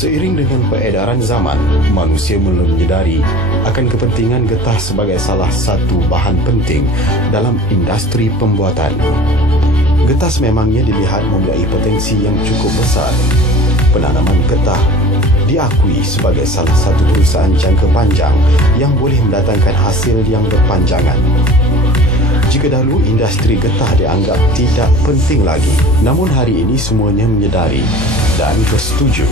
Seiring dengan peredaran zaman, manusia mula menyedari akan kepentingan getah sebagai salah satu bahan penting dalam industri pembuatan. Getah sememangnya dilihat mempunyai potensi yang cukup besar. Penanaman getah diakui sebagai salah satu perusahaan jangka panjang yang boleh mendatangkan hasil yang berpanjangan. Jika dahulu industri getah dianggap tidak penting lagi, namun hari ini semuanya menyedari dan bersetuju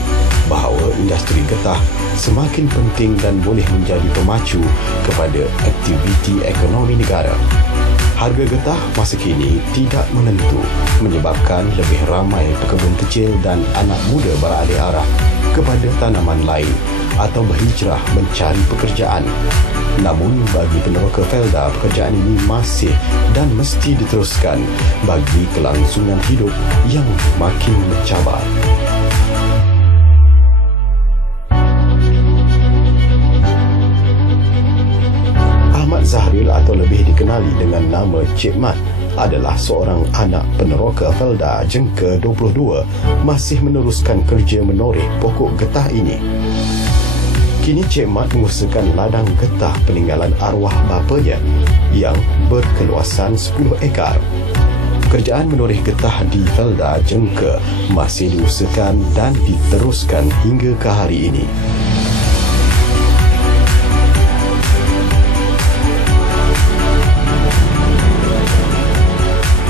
bahawa industri getah semakin penting dan boleh menjadi pemacu kepada aktiviti ekonomi negara. Harga getah masa kini tidak menentu, menyebabkan lebih ramai pekebun kecil dan anak muda beralih arah kepada tanaman lain atau berhijrah mencari pekerjaan. Namun bagi peneroka Felda, pekerjaan ini masih dan mesti diteruskan bagi kelangsungan hidup yang makin mencabar. Ahmad Zahril atau lebih dikenali dengan nama Cik Mat adalah seorang anak peneroka Felda jengka 22 masih meneruskan kerja menoreh pokok getah ini. Kini Cik Mat mengusahakan ladang getah peninggalan arwah bapanya yang berkeluasan 10 ekar. Pekerjaan menoreh getah di Felda jengka masih diusahakan dan diteruskan hingga ke hari ini.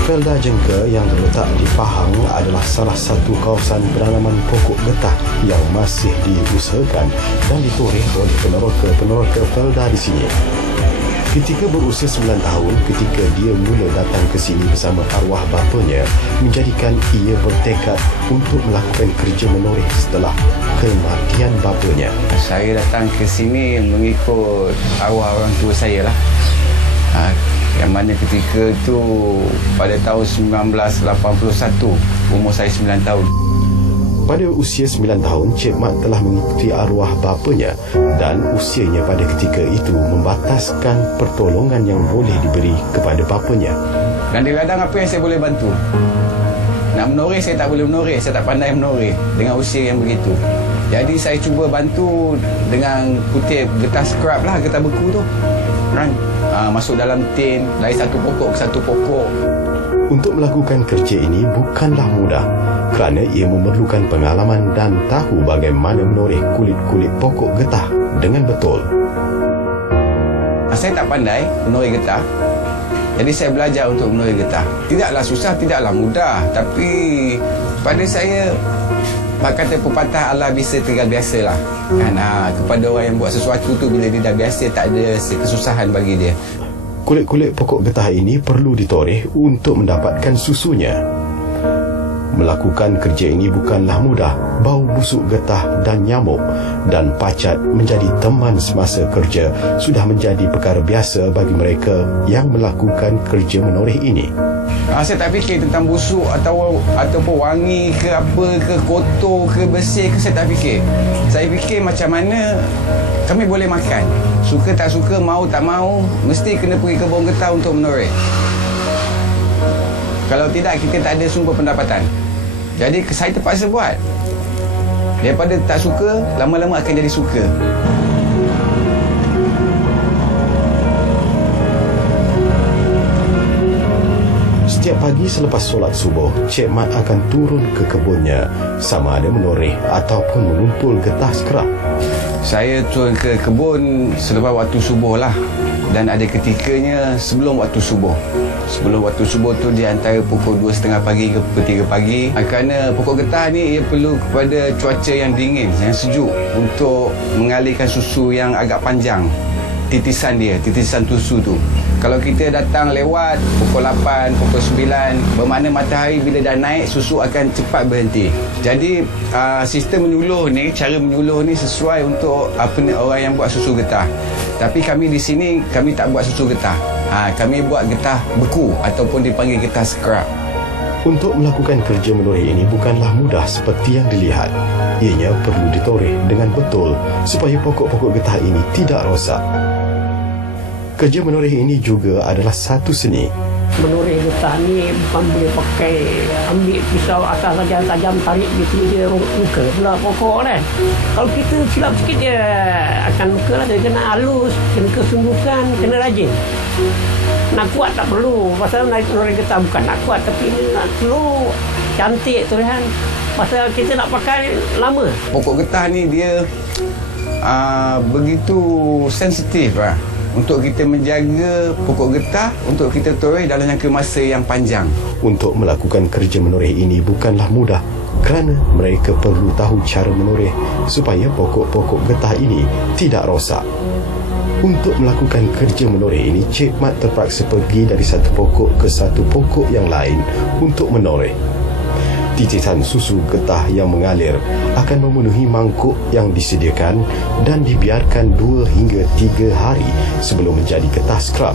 Felda Jengka yang terletak di Pahang adalah salah satu kawasan penanaman pokok getah yang masih diusahakan dan ditoreh oleh peneroka Felda di sini. Ketika berusia 9 tahun, ketika dia mula datang ke sini bersama arwah bapanya, menjadikan ia bertekad untuk melakukan kerja menoreh setelah kematian bapanya. Saya datang ke sini mengikut arwah orang tua saya lah. Yang mana ketika itu pada tahun 1981, umur saya 9 tahun. Pada usia 9 tahun, Cik Mat telah mengikuti arwah bapanya dan usianya pada ketika itu membataskan pertolongan yang boleh diberi kepada bapanya. Dan di ladang apa yang saya boleh bantu? Nak menoreh saya tak boleh menoreh, saya tak pandai menoreh dengan usia yang begitu. Jadi saya cuba bantu dengan kutip getah scrap lah, getah beku tu. Kan? Masuk dalam tin, dari satu pokok ke satu pokok. Untuk melakukan kerja ini bukanlah mudah kerana ia memerlukan pengalaman dan tahu bagaimana menoreh kulit-kulit pokok getah dengan betul. Saya tak pandai menoreh getah, jadi saya belajar untuk menoreh getah. Tidaklah susah, tidaklah mudah, tapi pada saya, kata pepatah Allah bisa tinggal biasalah. Kepada orang yang buat sesuatu tu, bila dia dah biasa, tak ada kesusahan bagi dia. Kulit-kulit pokok getah ini perlu ditoreh untuk mendapatkan susunya. Melakukan kerja ini bukanlah mudah. Bau busuk getah dan nyamuk dan pacat menjadi teman semasa kerja sudah menjadi perkara biasa bagi mereka yang melakukan kerja menoreh ini. Saya tak fikir tentang busuk ataupun wangi ke apa ke, kotor ke, bersih ke, saya tak fikir. Saya fikir macam mana kami boleh makan. Suka tak suka, mau tak mau, mesti kena pergi kebun getah untuk menoreh. Kalau tidak, kita tak ada sumber pendapatan. Jadi saya terpaksa buat. Daripada tak suka, lama-lama akan jadi suka. Setiap pagi selepas solat subuh, Cik Mat akan turun ke kebunnya, sama ada menoreh ataupun mengumpul getah scrap. Saya turun ke kebun selepas waktu subuh lah. Dan ada ketikanya sebelum waktu subuh. Sebelum waktu subuh tu di antara pukul 2.30 pagi ke pukul 3 pagi. Kerana pokok getah ni ia perlu kepada cuaca yang dingin, yang sejuk untuk mengalirkan susu yang agak panjang. Titisan dia, titisan susu tu. Kalau kita datang lewat pukul 8, pukul 9, bermakna matahari bila dah naik, susu akan cepat berhenti. Jadi sistem menyuluh ni, cara menyuluh ni sesuai untuk orang yang buat susu getah. Tapi kami di sini, kami tak buat susu getah. Kami buat getah beku ataupun dipanggil getah scrap. Untuk melakukan kerja menoreh ini bukanlah mudah seperti yang dilihat. Ianya perlu ditoreh dengan betul supaya pokok-pokok getah ini tidak rosak. Kerja menoreh ini juga adalah satu seni. Menoreh getah ni bukan boleh pakai ambil pisau atas saja tajam tarik gitu dia luka pula pokok kan. Kalau kita silap sikit dia akan luka lah. Dia kena halus, kena kesungguhan, kena rajin. Nak kuat tak perlu. Pasal menoreh getah bukan nak kuat tapi nak slow, cantik tu kan. Pasal kita nak pakai lama. Pokok getah ni dia begitu sensitif lah. Untuk kita menjaga pokok getah, untuk kita toreh dalam jangka masa yang panjang. Untuk melakukan kerja menoreh ini bukanlah mudah kerana mereka perlu tahu cara menoreh supaya pokok-pokok getah ini tidak rosak. Untuk melakukan kerja menoreh ini, Cik Mat terpaksa pergi dari satu pokok ke satu pokok yang lain untuk menoreh. Titisan susu getah yang mengalir akan memenuhi mangkuk yang disediakan dan dibiarkan 2 hingga 3 hari sebelum menjadi getah skrap.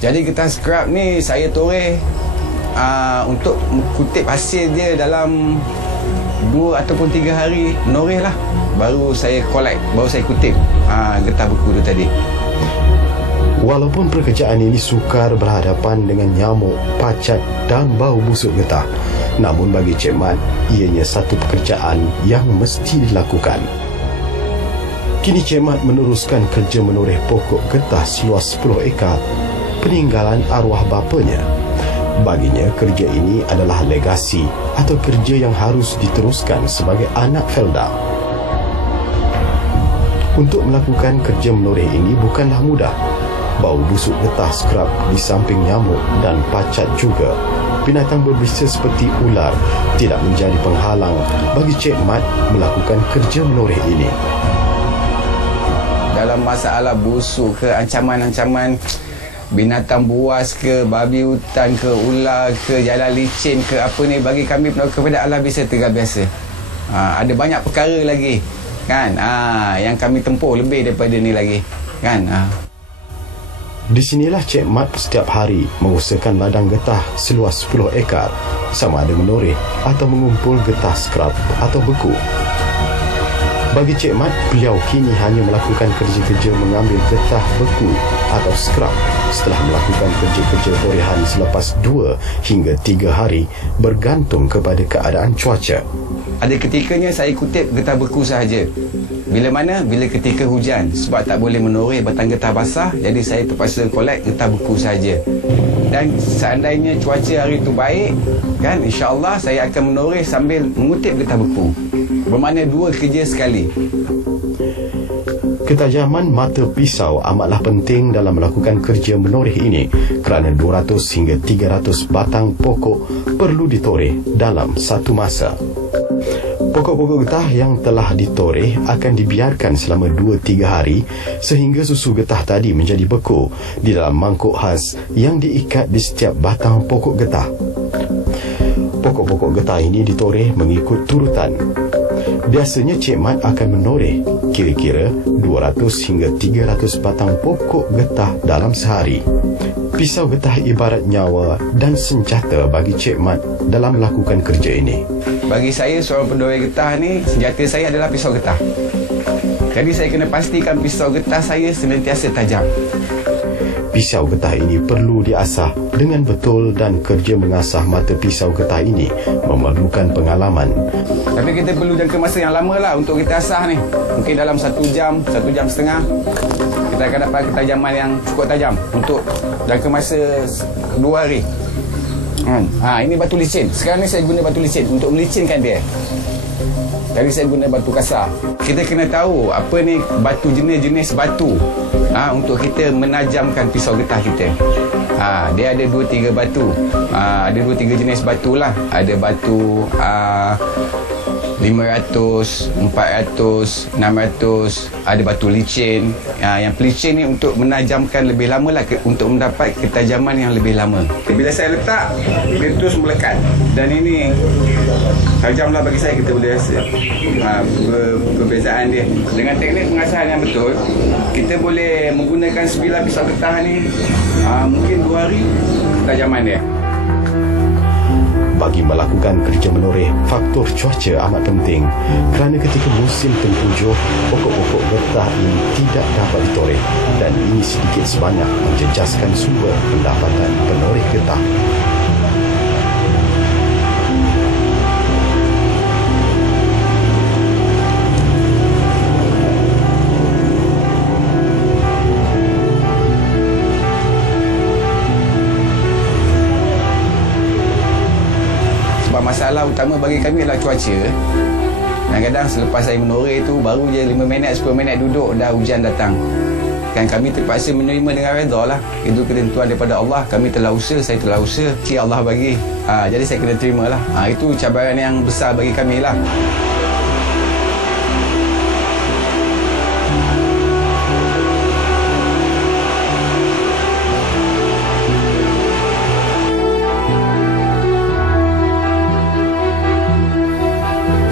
Jadi getah skrap ni saya toreh untuk kutip hasil dia dalam 2 ataupun 3 hari menoreh lah. Baru saya collect, baru saya kutip getah beku tu tadi. Walaupun pekerjaan ini sukar berhadapan dengan nyamuk, pacat dan bau busuk getah, namun bagi Cik Mat, ianya satu pekerjaan yang mesti dilakukan. Kini Cik Mat meneruskan kerja menoreh pokok getah seluas 10 ekar peninggalan arwah bapanya. Baginya, kerja ini adalah legasi atau kerja yang harus diteruskan sebagai anak feldal. Untuk melakukan kerja menoreh ini bukanlah mudah. Bau busuk getah skrap di samping nyamuk dan pacat juga binatang berbisa seperti ular tidak menjadi penghalang bagi Cik Mat melakukan kerja menoreh ini. Dalam masalah busuk ke ancaman-ancaman binatang buas ke, babi hutan ke, ular ke, jalan licin ke, apa ni, bagi kami kepada alam biasa terbiasa. Ada banyak perkara lagi kan, yang kami tempuh lebih daripada ni lagi kan. Di sinilah Cik Mat setiap hari mengusahakan ladang getah seluas 10 ekar, sama ada menoreh atau mengumpul getah skrap atau beku. Bagi Cik Mat, beliau kini hanya melakukan kerja-kerja mengambil getah beku atau skrap setelah melakukan kerja-kerja torehan selepas 2 hingga 3 hari bergantung kepada keadaan cuaca. Ada ketikanya saya kutip getah beku sahaja. Bila mana? Bila ketika hujan. Sebab tak boleh menoreh batang getah basah, jadi saya terpaksa collect getah beku sahaja. Dan seandainya cuaca hari itu baik, kan, insya-Allah saya akan menoreh sambil mengutip getah beku. Bermakna 2 kerja sekali. Ketajaman mata pisau amatlah penting dalam melakukan kerja menoreh ini kerana 200 hingga 300 batang pokok perlu ditoreh dalam satu masa. Pokok-pokok getah yang telah ditoreh akan dibiarkan selama 2-3 hari sehingga susu getah tadi menjadi beku di dalam mangkuk khas yang diikat di setiap batang pokok getah. Pokok-pokok getah ini ditoreh mengikut turutan. Biasanya Cik Mat akan menoreh kira-kira 200 hingga 300 batang pokok getah dalam sehari. Pisau getah ibarat nyawa dan senjata bagi Cik Mat dalam melakukan kerja ini. Bagi saya, seorang pendoreh getah ni, senjata saya adalah pisau getah. Jadi saya kena pastikan pisau getah saya senantiasa tajam. Pisau getah ini perlu diasah dengan betul dan kerja mengasah mata pisau getah ini memerlukan pengalaman. Tapi kita perlu jangka masa yang lama lah untuk kita asah ni. Mungkin dalam 1 jam, 1 jam setengah, kita akan dapat ketajaman yang cukup tajam untuk jangka masa 2 hari. Ini batu licin. Sekarang ni saya guna batu licin untuk melicinkan dia. Jadi saya guna batu kasar. Kita kena tahu apa ni batu, jenis-jenis batu untuk kita menajamkan pisau getah kita. Dia ada 2-3 batu. Ada 2-3 jenis batu lah. Ada batu 500, 400, 600. Ada batu licin. Yang pelicin ni untuk menajamkan lebih lama lah, untuk mendapat ketajaman yang lebih lama. Bila saya letak, dia terus melekat. Dan ini tajam lah bagi saya, kita boleh rasa perbezaan dia. Dengan teknik pengasahan yang betul, kita boleh menggunakan sebilah pisau getah ni mungkin 2 hari ketajaman dia. Bagi melakukan kerja menoreh, faktor cuaca amat penting kerana ketika musim tengkujuh, pokok-pokok getah ini tidak dapat ditoreh dan ini sedikit sebanyak menjejaskan sumber pendapatan penoreh getah. Masalah utama bagi kami adalah cuaca. Kadang-kadang selepas saya menoreh tu baru je 5 minit 10 minit duduk dah hujan datang. Kan kami terpaksa menerima dengan redha lah. Itu ketentuan daripada Allah. Kami telah usaha, saya telah usaha, Allah bagi. Jadi saya kena terima lah. Itu cabaran yang besar bagi kami lah.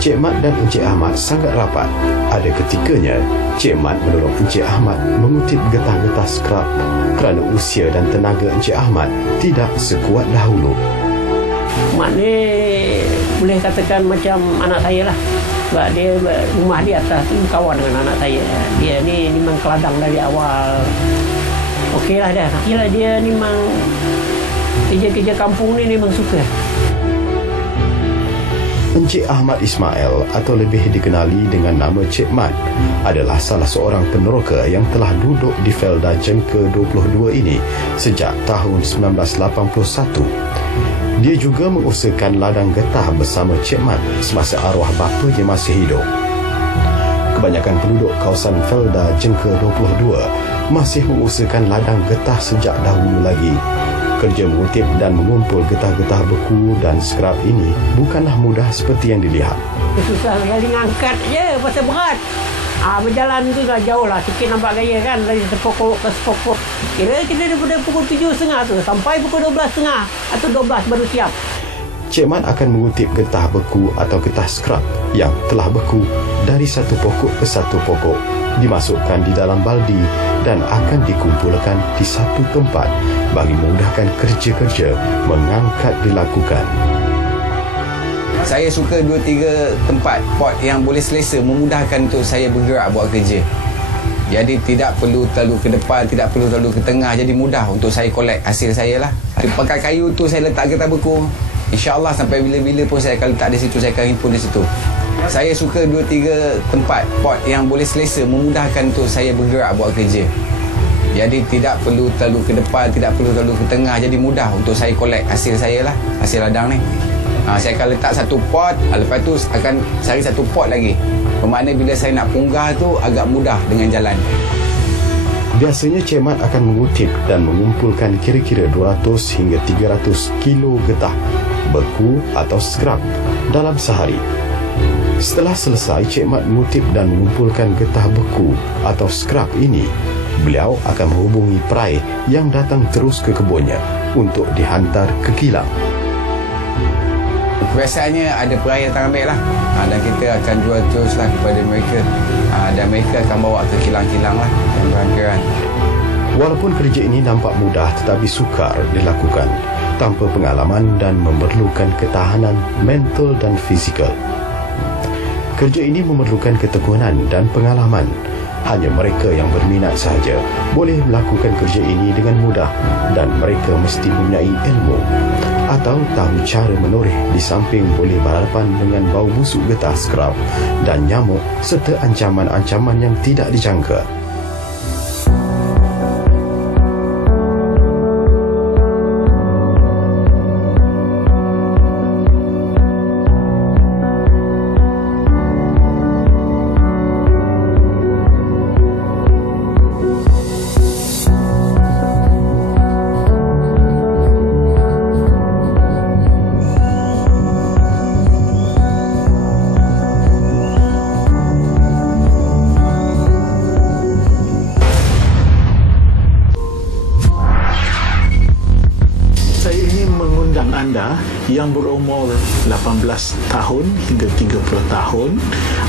Cik Mat dan Encik Ahmad sangat rapat. Ada ketikanya, Cik Mat menolong Encik Ahmad mengutip getah-getah skrap kerana usia dan tenaga Encik Ahmad tidak sekuat dahulu. Mat ni boleh katakan macam anak saya lah. Sebab dia rumah dia atas kawan dengan anak saya. Dia ni memang keladang dari awal. Okey lah dah. Kira dia memang kerja-kerja kampung ni memang suka. Encik Ahmad Ismail atau lebih dikenali dengan nama Cik Mat adalah salah seorang peneroka yang telah duduk di Felda Jengke 22 ini sejak tahun 1981. Dia juga mengusahakan ladang getah bersama Cik Mat semasa arwah bapanya masih hidup. Kebanyakan penduduk kawasan Felda Jengke 22 masih mengusahakan ladang getah sejak dahulu lagi. Kerja mengutip dan mengumpul getah-getah beku dan skrap ini bukanlah mudah seperti yang dilihat. Susah sekali ngangkat je pasal berat. Berjalan tu dah jauh lah. Sikit nampak gaya kan dari sepokok ke sepokok. Kira kita daripada pukul 7.30 tu sampai pukul 12.30 atau 12 baru siap. Cik Mat akan mengutip getah beku atau getah skrap yang telah beku dari satu pokok ke satu pokok, dimasukkan di dalam baldi dan akan dikumpulkan di satu tempat bagi memudahkan kerja-kerja mengangkat dilakukan. Saya suka 2-3 tempat pot yang boleh selesa memudahkan untuk saya bergerak buat kerja. Jadi tidak perlu terlalu ke depan, tidak perlu terlalu ke tengah. Jadi mudah untuk saya collect hasil saya lah. Pakai kayu tu saya letak getah beku. InsyaAllah sampai bila-bila pun saya akan letak di situ, saya akan himpun di situ. Saya suka 2-3 tempat pot yang boleh selesa memudahkan untuk saya bergerak buat kerja. Jadi tidak perlu terlalu ke depan, tidak perlu terlalu ke tengah. Jadi mudah untuk saya collect hasil saya lah, hasil ladang ni. Saya akan letak satu pot, lepas tu akan cari satu pot lagi. Bermakna bila saya nak punggah tu agak mudah dengan jalan. Biasanya Cik Mat akan mengutip dan mengumpulkan kira-kira 200 hingga 300 kilo getah beku atau skrap dalam sehari. Setelah selesai Cik Mat mengutip dan mengumpulkan getah beku atau skrap ini, beliau akan menghubungi perai yang datang terus ke kebunnya untuk dihantar ke kilang. Biasanya ada perai datang ambil lah, dan kita akan jual terus lah kepada mereka, dan mereka akan bawa ke kilang-kilang lah yang berhampiran. Walaupun kerja ini nampak mudah tetapi sukar dilakukan tanpa pengalaman dan memerlukan ketahanan mental dan fizikal. Kerja ini memerlukan ketekunan dan pengalaman. Hanya mereka yang berminat sahaja boleh melakukan kerja ini dengan mudah dan mereka mesti mempunyai ilmu atau tahu cara menoreh di samping boleh berhadapan dengan bau busuk getah skrap dan nyamuk serta ancaman-ancaman yang tidak dijangka. yang berumur 18 tahun hingga 30 tahun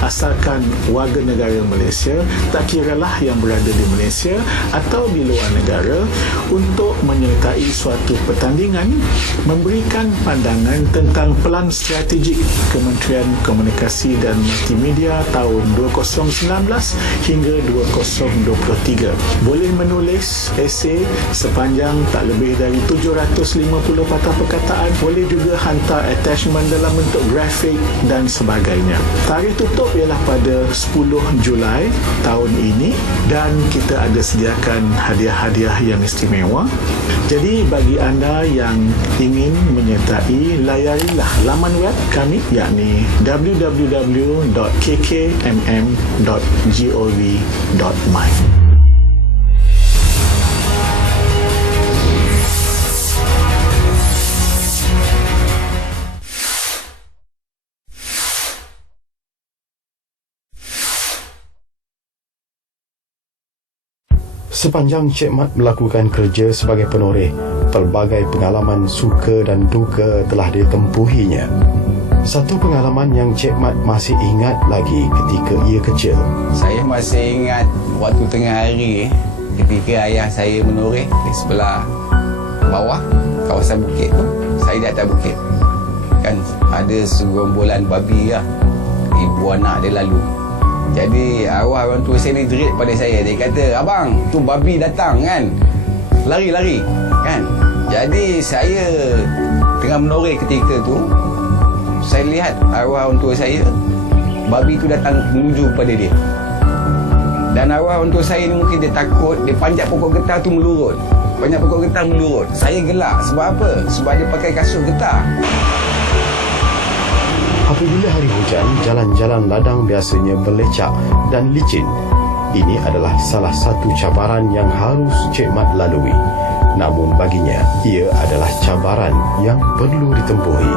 asalkan warga negara Malaysia, tak kiralah yang berada di Malaysia atau di luar negara, untuk menyertai suatu pertandingan, memberikan pandangan tentang pelan strategik Kementerian Komunikasi dan Multimedia tahun 2019 hingga 2023. Boleh menulis esei sepanjang tak lebih dari 750 patah perkataan, boleh juga hantar attachment dalam bentuk grafik dan sebagainya. Tarikh tutup ialah pada 10 Julai tahun ini dan kita ada sediakan hadiah-hadiah yang istimewa. Jadi bagi anda yang ingin menyertai, layarilah laman web kami, yakni www.kkmm.gov.my. Sepanjang Cik Mat melakukan kerja sebagai penoreh, pelbagai pengalaman suka dan duka telah ditempuhinya. Satu pengalaman yang Cik Mat masih ingat lagi ketika ia kecil. Saya masih ingat waktu tengah hari ketika ayah saya menoreh di sebelah bawah kawasan bukit tu. Saya di atas bukit. Kan ada segerombolan babi lah. Ibu anak dia lalu. Jadi arwah orang tua saya ni jerit pada saya. Dia kata, "Abang, tu babi datang kan. Lari-lari." Kan? Jadi saya tengah menoreh ketika tu, saya lihat arwah orang tua saya, babi tu datang menuju kepada dia. Dan arwah orang tua saya ni mungkin dia takut, dia panjat pokok getah tu melurut. Panjat pokok getah melurut. Saya gelak. Sebab apa? Sebab dia pakai kasut getah. Apabila hari hujan, jalan-jalan ladang biasanya berlecak dan licin. Ini adalah salah satu cabaran yang harus Cik Mat lalui. Namun baginya, ia adalah cabaran yang perlu ditempuhi.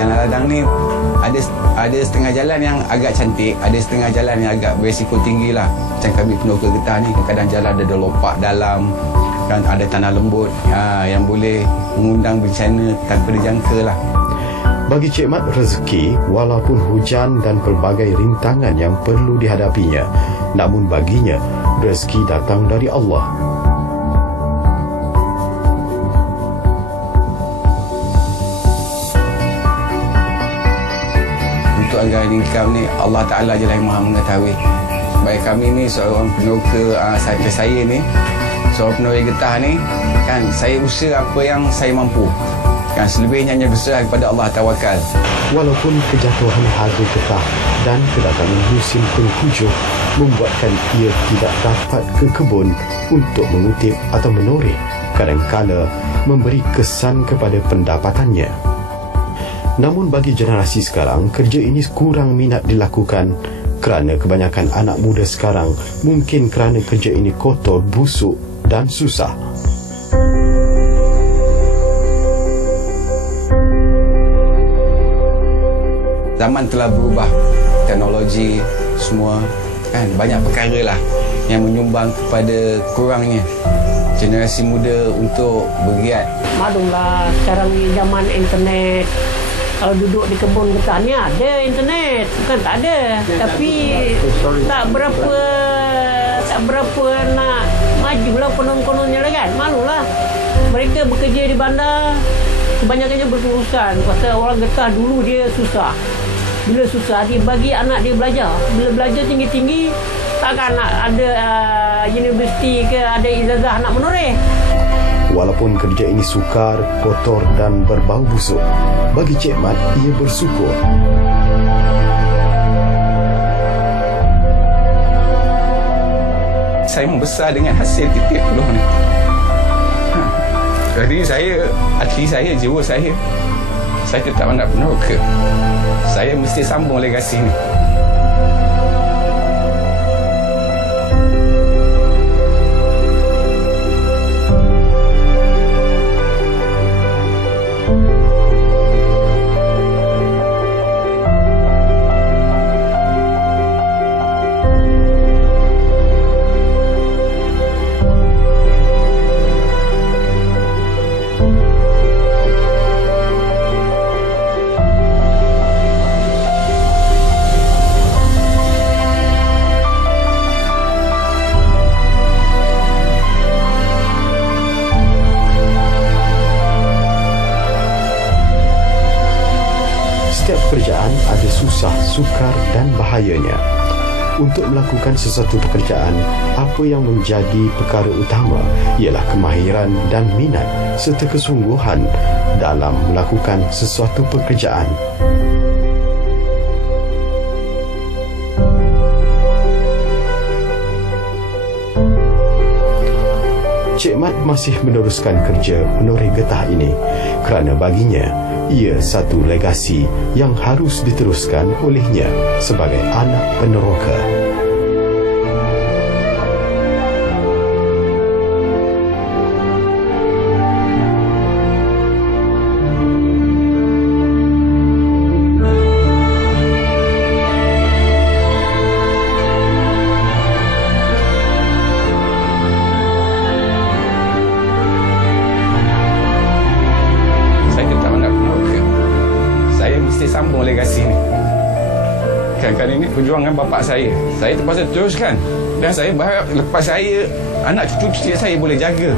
Jalan ladang ni ada setengah jalan yang agak cantik, ada setengah jalan yang agak berisiko tinggi lah. Macam kami penuka getah ni, kadang jalan ada lompat dalam, kan ada tanah lembut yang boleh mengundang bencana tanpa dijangka lah. Bagi Cik Mat, rezeki walaupun hujan dan pelbagai rintangan yang perlu dihadapinya, namun baginya rezeki datang dari Allah. Untuk anggaran income ni Allah Ta'ala je lah yang maha mengetahui. Bagi kami ni seorang penuka, saya ni seorang penoreh getah ni, kan saya usaha apa yang saya mampu. Kan selebihnya hanya berserah kepada Allah Tawakal. Walaupun kejatuhan harga getah dan kedatangan musim penghujung membuatkan ia tidak dapat ke kebun untuk mengutip atau menoreh, kadangkala memberi kesan kepada pendapatannya. Namun bagi generasi sekarang, kerja ini kurang minat dilakukan kerana kebanyakan anak muda sekarang mungkin kerana kerja ini kotor, busuk dan susah. Zaman telah berubah, teknologi semua, kan banyak perkara lah yang menyumbang kepada kurangnya generasi muda untuk bergiat. Maklumlah sekarang ni zaman internet. Kalau duduk di kebun getah ni ada internet, bukan tak ada. Tapi tak berapa nak majulah konon-kononnya lah kan. Malulah. Mereka bekerja di bandar, kebanyakannya berterusan. Pasal orang getah dulu dia susah. Bila susah, dia bagi anak dia belajar. Bila belajar tinggi-tinggi, takkan nak ada universiti ke ada ijazah nak menoreh. Walaupun kerja ini sukar, kotor dan berbau busuk, bagi Cik Mat, ia bersyukur. Saya membesar dengan hasil titik peluh ni. Jadi hati saya, jiwa saya tetap nak peneroka. Saya mesti sambung legasi ni. sukar dan bahayanya. Untuk melakukan sesuatu pekerjaan, apa yang menjadi perkara utama ialah kemahiran dan minat serta kesungguhan dalam melakukan sesuatu pekerjaan. Cik Mat masih meneruskan kerja menoreh getah ini kerana baginya ia satu legasi yang harus diteruskan olehnya sebagai anak peneroka. Sambung legasi ni. Kadang-kadang ini perjuangan bapa saya terpaksa teruskan, dan saya berharap lepas saya, anak cucu saya boleh jaga